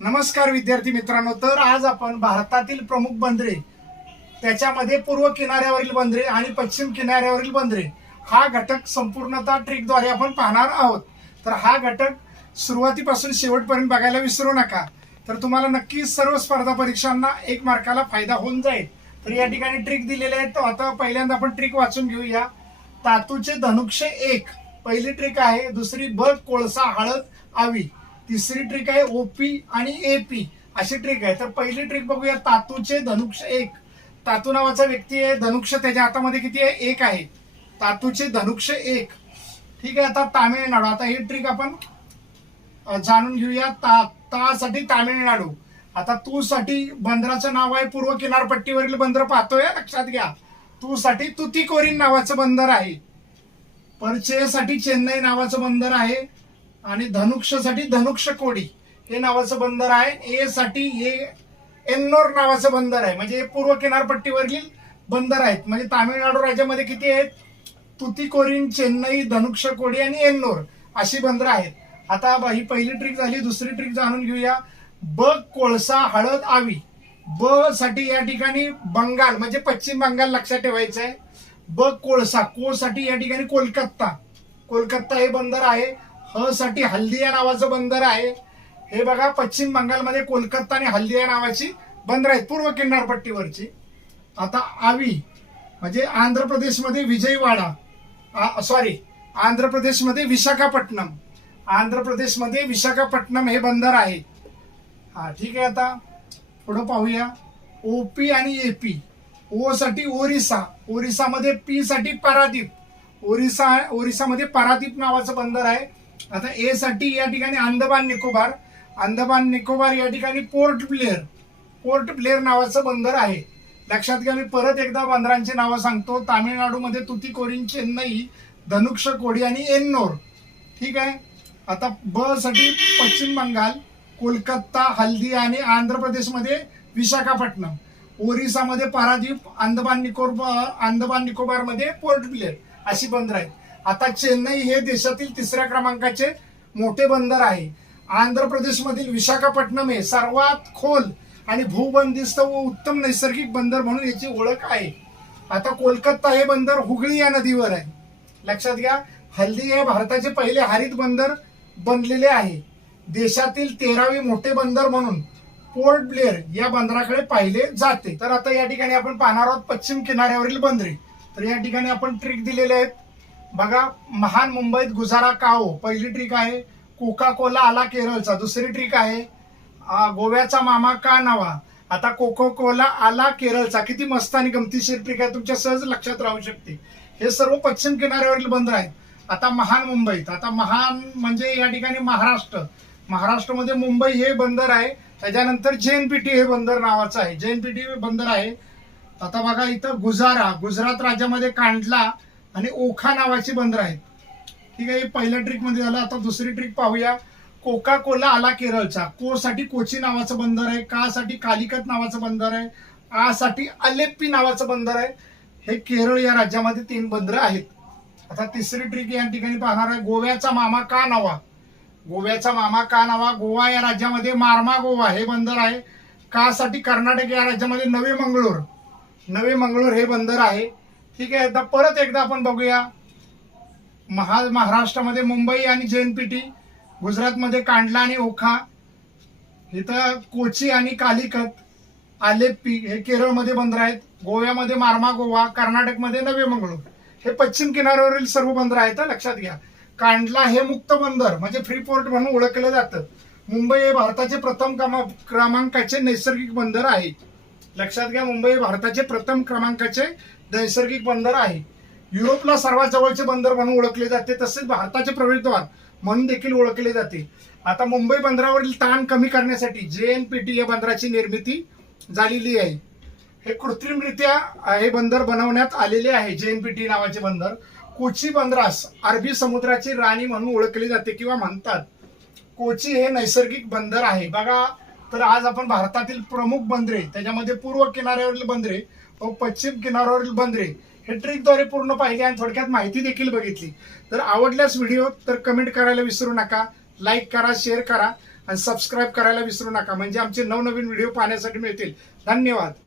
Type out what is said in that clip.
नमस्कार विद्यार्थी मित्रांनो तर आज आपण भारतातील प्रमुख बंदरे त्याच्यामध्ये पूर्व किनाऱ्यावरील बंदरे आणि पश्चिम किनाऱ्यावरील बंदरे हा घटक संपूर्णतः ट्रिकद्वारे आपण पाहणार आहोत. तर हा घटक सुरुवातीपासून शेवटपर्यंत बघायला विसरू नका. तर तुम्हाला नक्कीच सर्व स्पर्धा परीक्षांना एक मार्काला फायदा होऊन जाईल. तर या ठिकाणी ट्रिक दिलेले आहेत. तर आता पहिल्यांदा आपण ट्रिक वाचून घेऊया. तातूचे धनुष्य एक. पहिली ट्रिक आहे. दुसरी ब कोळसा हळद आवी. तिसरी ट्रिक आहे ओपी आणि एपी अशी ट्रिक आहे. तर पहिली ट्रिक बघूया. तातूचे धनुक्ष एक. तातू नावाचा व्यक्ती आहे. धनुक्ष त्याच्या हातामध्ये किती आहे? एक आहे. तातूचे धनुक्ष एक. ठीक आहे. आता तामिळनाडू आता ही ट्रिक आपण जाणून घेऊया. ता तासाठी तामिळनाडू आता तू साठी बंदराचं नाव आहे पूर्व किनारपट्टीवरील बंदर पाहतोय. लक्षात घ्या. तू साठी तुतीकोरीन नावाचं बंदर आहे. परचेसाठी चेन्नई नावाचं बंदर आहे. आणि धनुक्षसाठी धनुक्ष कोडी. हे नावाचं बंदर आहे. ए साठी हे एन्नोर नावाचं बंदर आहे. म्हणजे हे पूर्व किनारपट्टीवरील बंदर आहेत. म्हणजे तामिळनाडू राज्यामध्ये किती आहेत? तुतीकोरीन चेन्नई धनुक्ष कोडी आणि एन्नोर अशी बंदरं आहेत. आता ही पहिली ट्रिक झाली. दुसरी ट्रिक जाणून घेऊया. ब कोळसा हळद आवी. ब साठी या ठिकाणी बंगाल म्हणजे पश्चिम बंगाल लक्षात ठेवायचं आहे. ब कोळसा. को साठी या ठिकाणी कोलकाता. कोलकाता हे बंदर आहे. ह साठी हल्दिया नावाचं बंदर आहे. हे बघा पश्चिम बंगालमध्ये कोलकाता आणि हल्दिया नावाची बंदर आहेत पूर्व किनारपट्टीवरची. आता आवी म्हणजे आंध्र प्रदेशमध्ये विजयवाडा सॉरी आंध्र प्रदेशमध्ये विशाखापट्टणम आंध्र प्रदेशमध्ये विशाखापट्टणम हे बंदर आहे. हा ठीक आहे आता. पुढं पाहूया. ओपी आणि एपी. ओ साठी ओरिसा. ओरिसामध्ये पी साठी पारादीप. ओरिसा ओरिसामध्ये पारादीप नावाचं बंदर आहे. आता ए साठी या ठिकाणी अंदमान निकोबार. अंदमान निकोबार या ठिकाणी पोर्ट ब्लेअर. पोर्ट ब्लेअर नावाचं बंदर आहे. लक्षात घ्या मी परत एकदा बंदरांची नावं सांगतो. तामिळनाडूमध्ये तुतीकोरीन चेन्नई धनुक्ष कोडी आणि एन्नोर. ठीक आहे? आता ब साठी पश्चिम बंगाल कोलकाता हल्दी आणि आंध्र प्रदेशमध्ये विशाखापट्टणम. ओरिसामध्ये पारादीप अंदमान निकोबार अंदमान निकोबारमध्ये पोर्ट ब्लेअर. अशी बंदर आहेत. आता चेन्नई हे देशातील तिसऱ्या क्रमांकाचे मोठे बंदर आहे. आंध्र प्रदेशमधील विशाखापट्टणम हे सर्वात खोल आणि भूबंदिस्त व उत्तम नैसर्गिक बंदर म्हणून याची ओळख आहे. आता कोलकाता हे बंदर हुगळी या नदीवर आहे. लक्षात घ्या हल्दी हे भारताचे पहिले हरित बंदर बनलेले आहे. देशातील तेरावे मोठे बंदर म्हणून पोर्ट ब्लेअर या बंदराकडे पाहिले जाते. तर आता या ठिकाणी आपण पाहणार आहोत पश्चिम किनाऱ्यावरील बंदरे. तर या ठिकाणी आपण ट्रिक दिलेले आहेत. बघा महान मुंबईत गुजारा काओ हो? पहिली ट्रिक आहे कोका कोला आला केरळचा. दुसरी ट्रिक आहे गोव्याचा मामा का नवा? आता कोको कोला आला केरळचा. किती मस्त आणि गमतीशीर ट्रिक आहे. तुमच्या सहज लक्षात राहू शकते. हे सर्व पश्चिम किनाऱ्यावरील बंदर आहेत. आता महान मुंबईत. आता महान म्हणजे या ठिकाणी महाराष्ट्र. महाराष्ट्रामध्ये मुंबई हे बंदर आहे. त्याच्यानंतर जेएनपीटी हे बंदर नावाचं आहे. जेएनपीटी बंदर आहे. आता बघा इथं गुजारा. गुजरात राज्यामध्ये कांडला. आणि ओखा नावाचे बंदर आहेत ठीक आहे हे पहिल्या ट्रिकमध्ये झालं. आता दुसरी ट्रिक पाहूया. कोका कोला आला केरळचा. को साठी कोची नावाचं बंदर आहे. का साठी कालिकत नावाचं बंदर आहे. आ साठी अलेप्पी नावाचं बंदर आहे. हे केरळ या राज्यामध्ये तीन बंदरं आहेत. आता तिसरी ट्रिक या ठिकाणी पाहणार आहे. गोव्याचा मामा का नवा? गोव्याचा मामा का नवा? गोवा या राज्यामध्ये मारमा गोवा हे बंदर आहे. का साठी कर्नाटक या राज्यामध्ये नवे मंगळूर. नवे मंगळूर हे बंदर आहे. ठीक आहे आता परत एकदा आपण बघूया. महा महाराष्ट्रामध्ये मुंबई आणि जेएनपीटी गुजरातमध्ये कांडला आणि ओखा इथं कोची आणि कालिकत आलेप्पी हे केरळमध्ये बंदर आहेत. गोव्यामध्ये मार्मा गोवा कर्नाटकमध्ये नवे मंगळूर. हे पश्चिम किनाऱ्यावरील सर्व बंदर आहेत लक्षात घ्या. कांडला हे मुक्त बंदर म्हणजे फ्री पोर्ट म्हणून ओळखलं जातं. मुंबई हे भारताचे प्रथम क्रमा- क्रमांकाचे नैसर्गिक बंदर आहे. लक्षात घ्या मुंबई हे भारताचे प्रथम क्रमांकाचे नैसर्गिक बंदर आहे. युरोपला सर्वात जवळचे बंदर म्हणून ओळखले जाते तसेच भारताचे प्रवेशद्वार म्हणून देखील ओळखले जाते. आता मुंबई बंदरावरील ताण कमी करण्यासाठी जे एन पी टी या बंदराची निर्मिती झालेली आहे. हे कृत्रिमरित्या हे बंदर बनवण्यात आलेले आहे जे एन पी टी नावाचे बंदर. कोची बंदरास अरबी समुद्राची राणी म्हणून ओळखले जाते किंवा म्हणतात. कोची हे नैसर्गिक बंदर आहे. बघा तर आज आपण भारतातील प्रमुख बंदरे त्याच्यामध्ये पूर्व किनाऱ्यावरील बंदरे व पश्चिम किनाऱ्यावरील बंदरे हे ट्रिकद्वारे पूर्ण पाहिली आणि थोडक्यात माहिती देखील बघितली. तर आवडल्यास व्हिडिओ तर कमेंट करायला विसरू नका लाईक करा शेअर करा आणि सबस्क्राईब करायला विसरू नका. म्हणजे आमचे नवनवीन व्हिडिओ पाहण्यासाठी मिळतील. धन्यवाद.